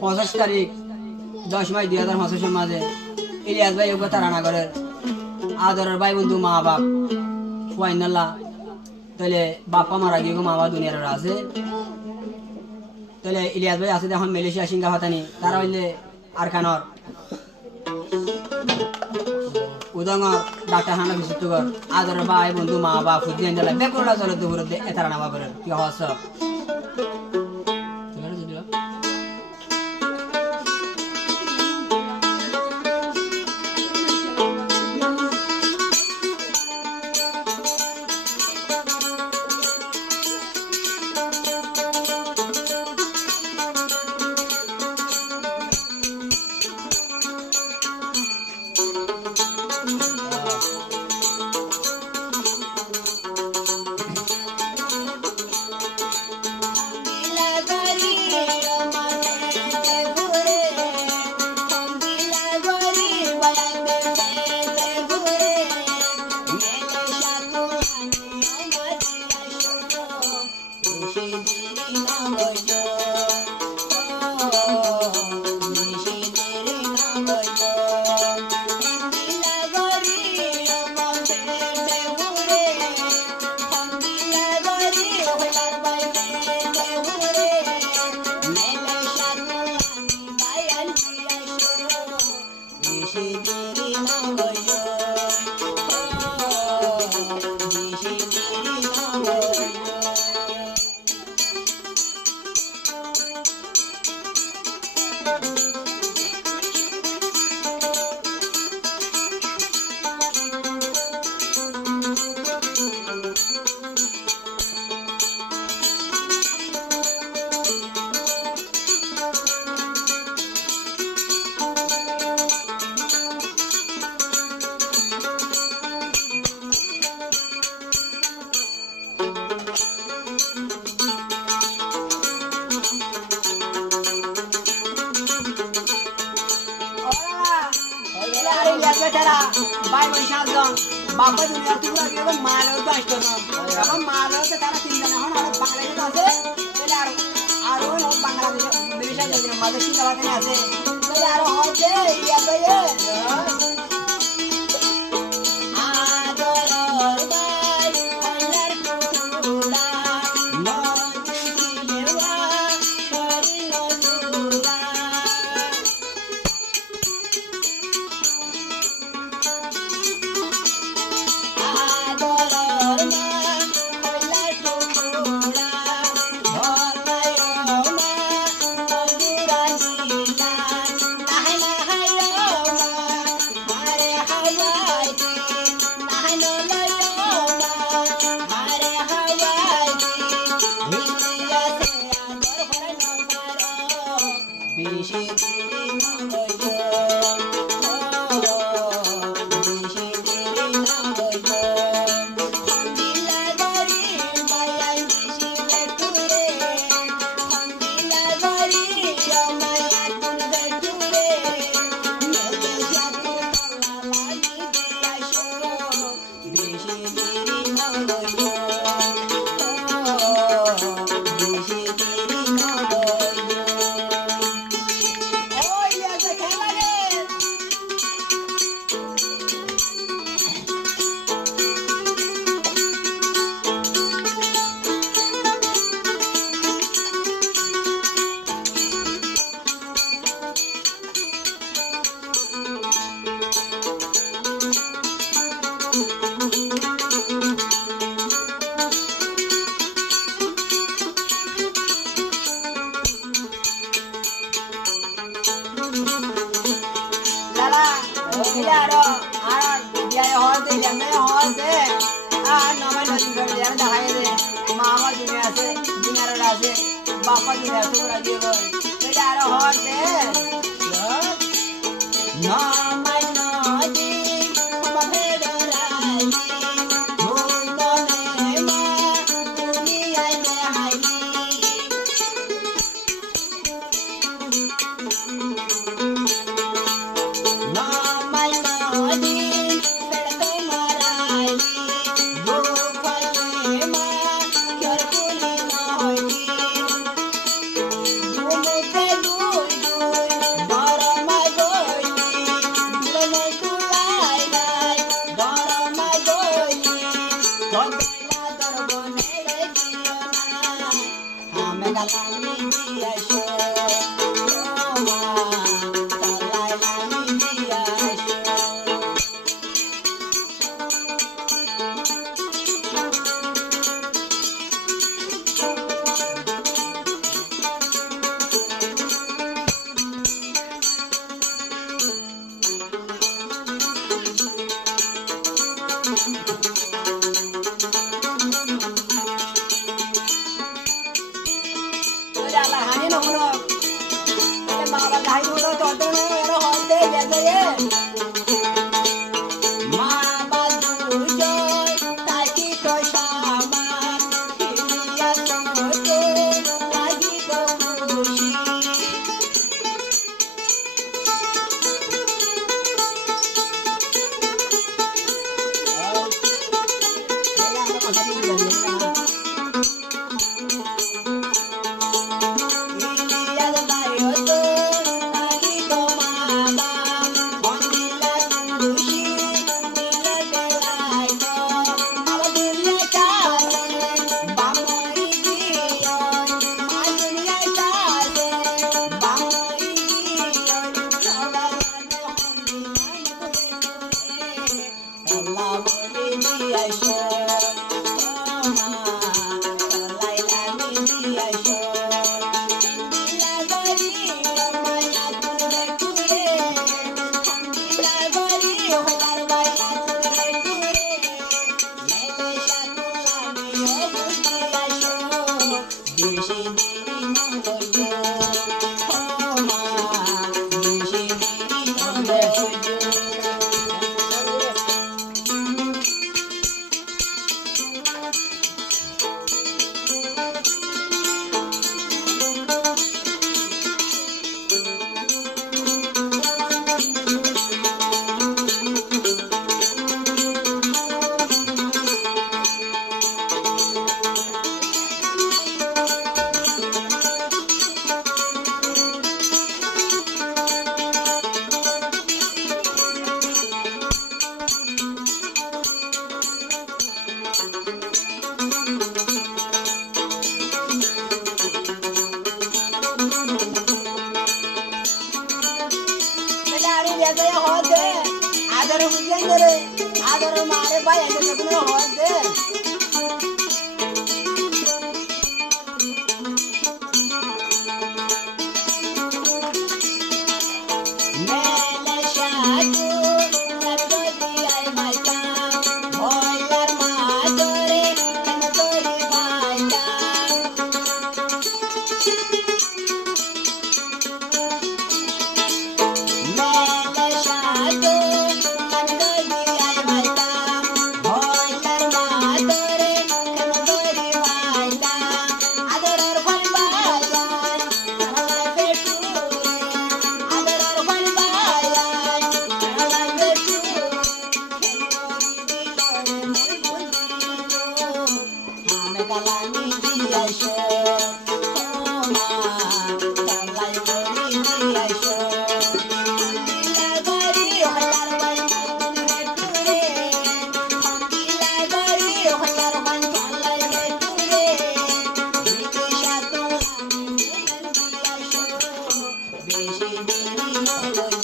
পঁচিশ তারিখ, দশ মাস দুই হাজার পঁচিশের মাঝে ইলিয়াস ভাই ওকে রানাগরের আদরের ভাই বন্ধু মা বাপ ফুয়াইনাল্লা তাহলে বাপ্পা মারা গিয়ে মা বাবা দুনিয়ার আছে। তাহলে ইলিয়াস ভাই আছে এখন মালয়েশিয়া সিঙ্গা ফাতানি তারা হইলে আরকানর। উদঙ্গর ডাক্তার হানা বিশুদ্ধকর আদরের ভাই বন্ধু মা বাপ ফুদি আইনালা বেকুরলা চলে দুপুরে এতারা নামা করে কি হস da da ভাই বোন সাতজন বাবা দুনিয়া তুই আগে মালেও তো আসতো না। এখন মালেও তো তারা তিনজন এখন আর বাংলাদেশে আছে। তাহলে আর, আরও বাংলাদেশে মাঝে শিকাবাতে আছে। তাহলে আরও হচ্ছে ইয়া তো ya de hote, ya me hote. Ah, no me lo digo, ya me deja de. Mama dunia se, dunia ra se, papa dunia ದಯ ಹೋದೆ ಆದರೂ ಹುಡುಗಿಯಂದರೆ ಆದರೂ ಮಾರೆ ಬಾಯಿ ಅದರ ಹೋದೆ Thank you.